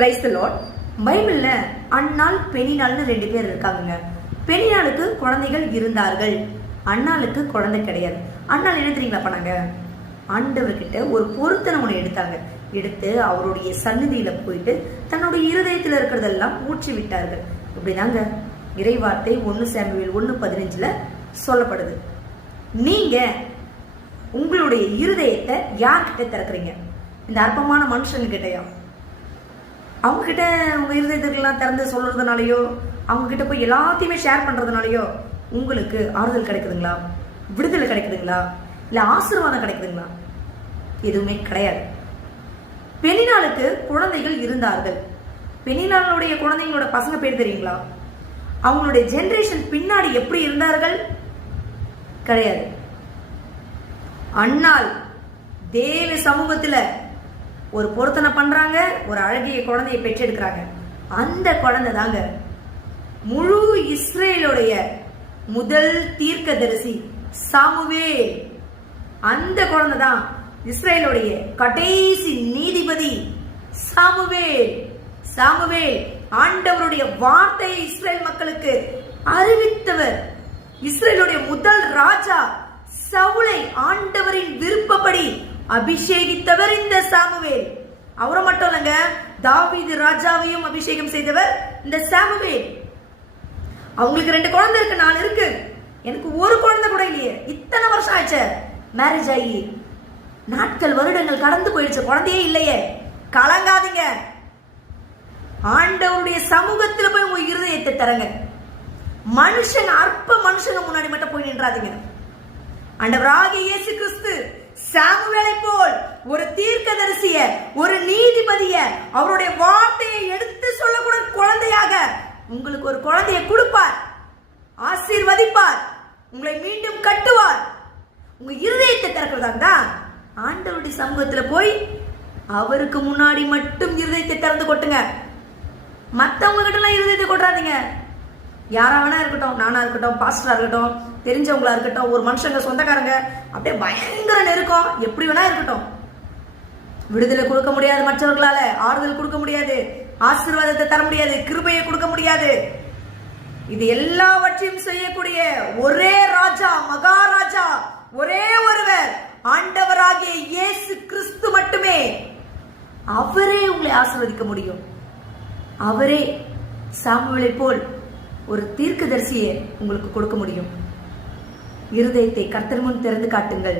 Praise the Lord. பைபிள்ல அன்னாள் பெனினாள்னு 2 பேர் இருக்காங்க. பெனினாளுக்கு குழந்தைகள் இருந்தார்கள், அன்னாளுக்கு குழந்தை கிடையாது. அன்னாள் என்ன தெரியுங்களா பண்ணாங்க? ஆண்டவர்கிட்ட ஒரு பொருத்தனை ஒன்று எடுத்தாங்க. எடுத்து அவருடைய சந்நிதியில போயிட்டு தன்னுடைய இருதயத்தில் இருக்கிறதெல்லாம் ஊற்றி விட்டார்கள். இப்படிதாங்க இறைவார்த்தை 1 சாமுவேல் 1:15 சொல்லப்படுது. நீங்க உங்களுடைய இருதயத்தை யார்கிட்ட திறக்கிறீங்க? இந்த அற்பமான மனுஷங்க கிட்டயா? அவங்க கிட்ட உங்க இருதயத்துக்கெல்லாம் திறந்து சொல்றதுனாலயோ, அவங்க கிட்ட போய் எல்லாத்தையுமே ஷேர் பண்றதுனாலயோ உங்களுக்கு ஆறுதல் கிடைக்குதுங்களா? விடுதலை கிடைக்குதுங்களா? இல்ல ஆசீர்வாதம் கிடைக்குதுங்களா? எதுவுமே கிடையாது. பெனினாளுக்கு குழந்தைகள் இருந்தார்கள். பெனினாளுடைய குழந்தைங்களோட பசங்க பேர் தெரியுங்களா? அவங்களுடைய ஜெனரேஷன் பின்னாடி எப்படி இருந்தார்கள்? கிடையாது. அன்னாள் தேவ சமூகத்துல ஒரு பொருத்தனை பண்றாங்க, ஒரு அழகிய குழந்தையை பெற்றெடுக்கிறாங்க. அந்த குழந்தை தாங்க முழு இஸ்ரேலுடைய முதல் தீர்க்கதரிசி சாமுவேல். அந்த குழந்தை தான் இஸ்ரேலுடைய கடைசி நீதிபதி சாமுவேல். சாமுவேல் ஆண்டவருடைய வார்த்தையை இஸ்ரேல் மக்களுக்கு அறிவித்தவர். இஸ்ரேலுடைய முதல் ராஜா சவுலை ஆண்டவரின் விருப்பப்படி அபிஷேகித்தவர் இந்த சாமுவேல். அவரை மட்டும் இல்லங்க, தாவீது ராஜாவையும் அபிஷேகம் செய்தவர் இந்த சாமுவேல். அவங்களுக்கு 2 குழந்தை இருக்கு, 4 இருக்கு. எனக்கு ஒரு குழந்தை கூட இல்லையே. இத்தனை வருஷம் ஆச்சு மேரேஜ் ஆகி, நாட்கள் வருடங்கள் கடந்து போயிடுச்சு, குழந்தையே இல்லையே. கலங்காதீங்க. ஆண்டவருடைய சமூகத்துல போய் உங்க இருதயத்தை தரங்க. மனுஷங்க, அற்ப மனுஷங்க முன்னாடி மட்டும் போய் நின்றாதீங்க. ஆண்டவராகிய இயேசு கிறிஸ்து சாமுவேலை போல் ஒரு தீர்க்கதரிசிய, ஒரு நீதிபதிய, அவருடைய வார்த்தையை எடுத்து சொல்லக்கூடிய குழந்தையாக உங்களுக்கு ஒரு குழந்தையை கொடுப்பார், ஆசீர்வதிப்பார், உங்களை மீண்டும் கட்டுவார். உங்க இருதயத்தை திறக்கிறதா தான் ஆண்டவருடைய சமூகத்துல போய் அவருக்கு முன்னாடி மட்டும் இருதயத்தை திறந்து கொட்டுங்க. மற்றவங்க கிட்ட எல்லாம் இருதயத்தை கொட்டுறாதீங்க. யாரா வேணா இருக்கட்டும், நானா இருக்கட்டும், பாஸ்டரா இருக்கட்டும், தெரிஞ்சவங்களா இருக்கட்டும், ஒரு மனுஷங்க சொந்தக்காரங்க, அப்படியே பயங்கர நெருக்கம், எப்படி வேணா இருக்கட்டும். விடுதலை கொடுக்க முடியாது, மற்றவர்களால ஆறுதல் கொடுக்க முடியாது, ஆசீர்வாதத்தை தர முடியாது, கிருபையை கொடுக்க முடியாது. இது எல்லாவற்றையும் செய்யக்கூடிய ஒரே ராஜா, மகாராஜா, ஒரே ஒருவர், ஆண்டவராகிய இயேசு கிறிஸ்து மட்டுமே. அவரே உங்களை ஆசீர்வதிக்க முடியும். அவரே சாமுவேலை போல் ஒரு தீர்க்கதரிசியை உங்களுக்கு கொடுக்க முடியும். இருதயத்தை கர்த்தர் முன் திறந்து காட்டுங்கள்.